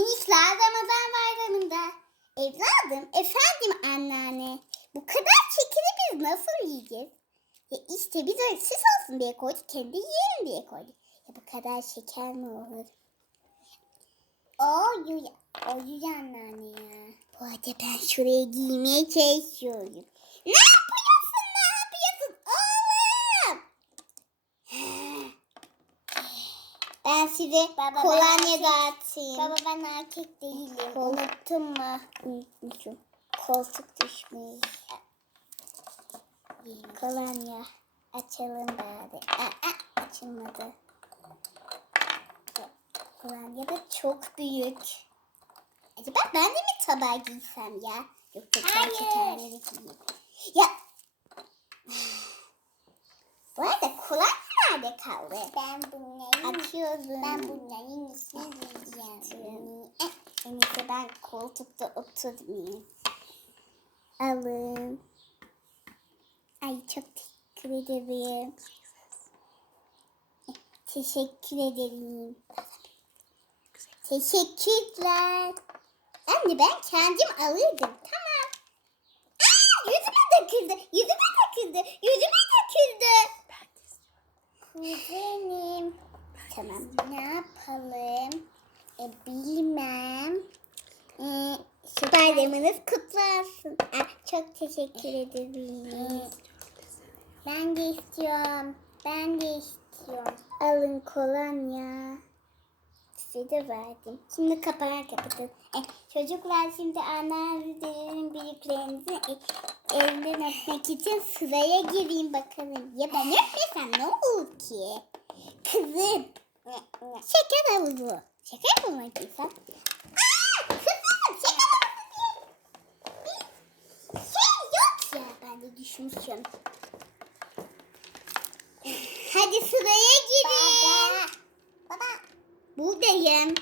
İşler Ramazan bayramında. Evladım, efendim anneanne. Bu kadar şekeri biz nasıl yiyeceğiz? Ya işte biz öyle süs olsun diye koyduk, kendi yiyelim diye koyduk. Ya bu kadar şeker mi olur? O yuya, o yuya anneanne ya. Bu arada ben şuraya giymeye çalışıyorum. Ne yapıyorsun, ne yapıyorsun oğlum? Ben size Baba, kolonya dağıtayım. Baba ben erkek değilim. Unuttun mu? Unutmuşum. Koltuk düşmüş. Kolonya. Açalım bari. Aa, aa, açılmadı. Kolonya da çok büyük. Acaba ben de mi tabağa giysem ya? Yok yok ben şekerleri giyeyim. Ya. Bu arada kolonya nerede kaldı? Ben bunların, Açıyorum. ben bunların ismini diyeceğim. En iyisi ben koltukta oturmayayım. Alın. Ay çok teşekkür ederim. Teşekkür ederim. Teşekkürler. Anne ben kendim alırdım. Tamam. Aa, yüzüme döküldü. Yüzüme döküldü. Yüzüme döküldü. Tamam. Ne yapalım? E, bilmem. E, bayramınız kutlu olsun. Ah, çok teşekkür ederim. Ben de istiyorum. Ben de istiyorum. Alın kolonya. Size de verdim. Şimdi kapağı kapatın. E, çocuklar şimdi annelerin büyüklerinizi e, elinden öpmek için sıraya gireyim bakalım. Ya ben öpmesem ne olur ki? Kızım. Şeker havuzu. Şeker şeker havuzu diye. Bir Şey yok ya ben de düşmüşüm. Hadi sıraya girin. Baba. Baba. Buradayım.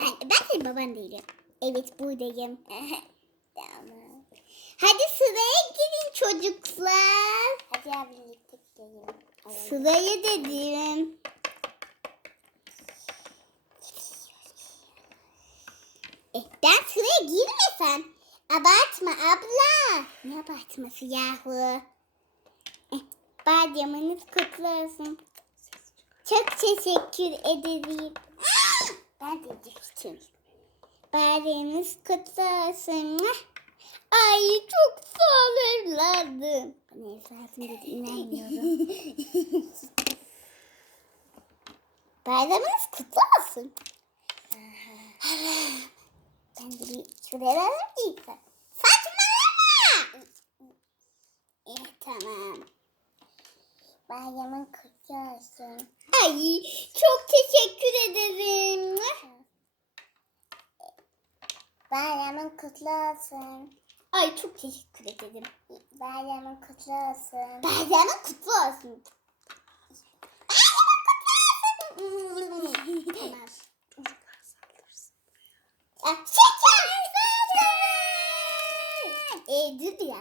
Ay, ben senin baban değilim. Evet buradayım. Tamam. Hadi sıraya girin çocuklar. Hadi ya birlikte gidelim. Sıraya dedim. Eh, ben sıraya girmesem. Abartma abla. Ne abartması yahu? Eh, bayramınız kutlu olsun. Çok teşekkür ederim. Ben de düştüm. Bayramınız kutlu olsun. Ay çok sağ ol evladım. Ne evladım dedi inanmıyorum. Bayramınız kutlu olsun. Ben de şuraya alayım giysem. Saçmalama. Eh tamam. Bayramın kutlu olsun. Ay çok teşekkür ederim. Bayramın kutlu olsun. Ay çok teşekkür ederim. Bayramın kutlu olsun. Bayramın kutlu olsun. tamam. Ah, Şeker! Ee, dur ya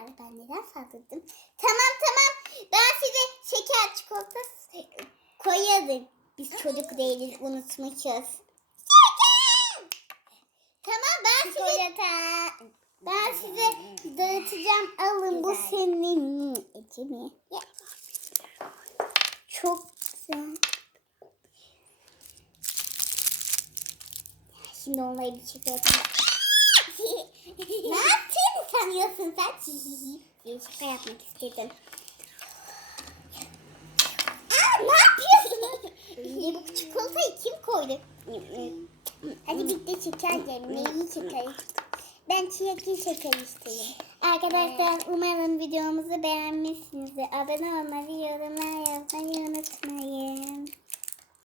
saldırdım? Tamam tamam ben size şeker çikolata koyarım. Biz çocuk değiliz unutmuşuz. Şeker! Tamam ben size ben size dağıtacağım. Alın bu Güzel. senin. Ece mi? Ya. Çok güzel. Şimdi onları bir çikolata. ne yaptığını sanıyorsun sen? Bir şaka yapmak istedim. Aa, ne yapıyorsun? Ne bu çikolatayı kim koydu? Hadi bir de şeker yiyelim. Neyi şeker? Ben çilekli şeker istiyorum. Arkadaşlar umarım videomuzu beğenmişsinizdir. Abone olmayı, yorumlar yazmayı unutmayın.